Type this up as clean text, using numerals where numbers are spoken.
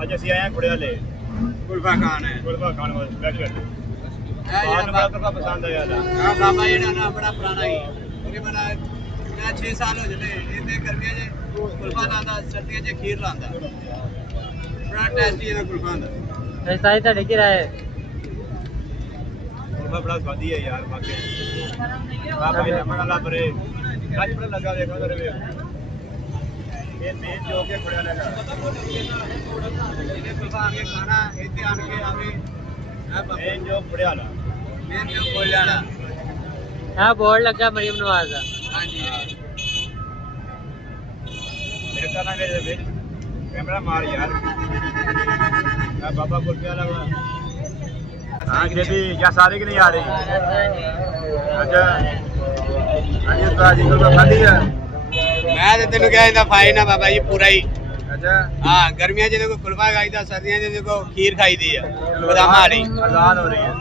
ਅੱਜ ਅਸੀਂ ਆਏ ਹਾਂ ਖੁੜੇ ਵਾਲੇ ਕੁਲਫਾ ਖਾਨ ਹੈ ਗੁਰਬਾ ਖਾਨ ਵਾਲੇ ਸਪੈਸ਼ਲ ਇਹ ਬੜਾ ਤੁਰਕਾ ਪਸੰਦ ਹੈ ਯਾਰ ਆ ਬਾਬਾ ਜਿਹੜਾ ਨਾ ਬੜਾ ਪੁਰਾਣਾ ਹੀ ਤਕਰੀਬਨ 6 ਸਾਲ ਹੋ ਜਲੇ ਇਹਦੇ ਗਰਮੀਆਂ 'ਚ ਕੁਲਫਾ ਲਾਉਂਦਾ ਸਰਦੀਆਂ 'ਚ ਖੀਰ ਲਾਉਂਦਾ ਬੜਾ ਟੇਸਟੀ ਇਹਦਾ ਕੁਲਫਾ ਦਾ ऐसा ही ਤੁਹਾਡੇ ਕੀ ਰਾਏ ਗੁਰਬਾ ਬੜਾ ਸਵਾਦੀ ਹੈ ਯਾਰ ਵਾਕਈ ਬਾਬਾ ਜੀ ਨਮਨ ਵਾਲਾ ਬਰੇ ਕੱਚ ਬੜਾ ਲੱਗਾ ਦੇਖੋ ਤੇਰੇ ਵੇ ਇਹ ਮੇਨ ਜੋ ਕੇ ਖੁੜੇ ਵਾਲੇ ਦਾ ਇਹਦੇ ਕੁਲਫਾ ਆ ਕੇ ਖਾਣਾ ਇੱਥੇ ਆਣ ਕੇ ਆਵੇ ਮੇਨ ਜੋ ਖੁੜੇ ਵਾਲਾ ਮੇਨ ਜੋ ਖੋਲ ਜਾਣਾ ਹਾਂ ਬੋਰਡ ਲੱਗਾ ਮਰੀਮ ਨਵਾਜ਼ ਦਾ ਹਾਂਜੀ ਮੇਰੇ ਤਾਂ ਨਾ ਮੇਰੇ ਵਿੱਚ ਕੈਮਰਾ ਮਾਰ ਯਾਰ ਆ ਬਾਬਾ ਕੁਲਫੇ ਵਾਲਾ ਵਾ हाँ खेती क्या सारे की नहीं आ रही अच्छा अजी तो आज कुलफा खाली है ਮੈਂ ਤੇ ਤੈਨੂੰ ਕਿਹਾ ਇਹਦਾ ਫਾਇਦਾ ਬਾਬਾ ਜੀ ਪੂਰਾ ਹੀ अच्छा ਹਾਂ ਗਰਮੀਆਂ 'ਚ ਦੇਖੋ ਕੁਲਫਾ ਖਾਈਦਾ ਸਰਦੀਆਂ 'ਚ ਦੇਖੋ ਖੀਰ ਖਾਈਦੀ ਆ ਬਦਾਮਾਂ ਵਾਲੀ अजान हो रही है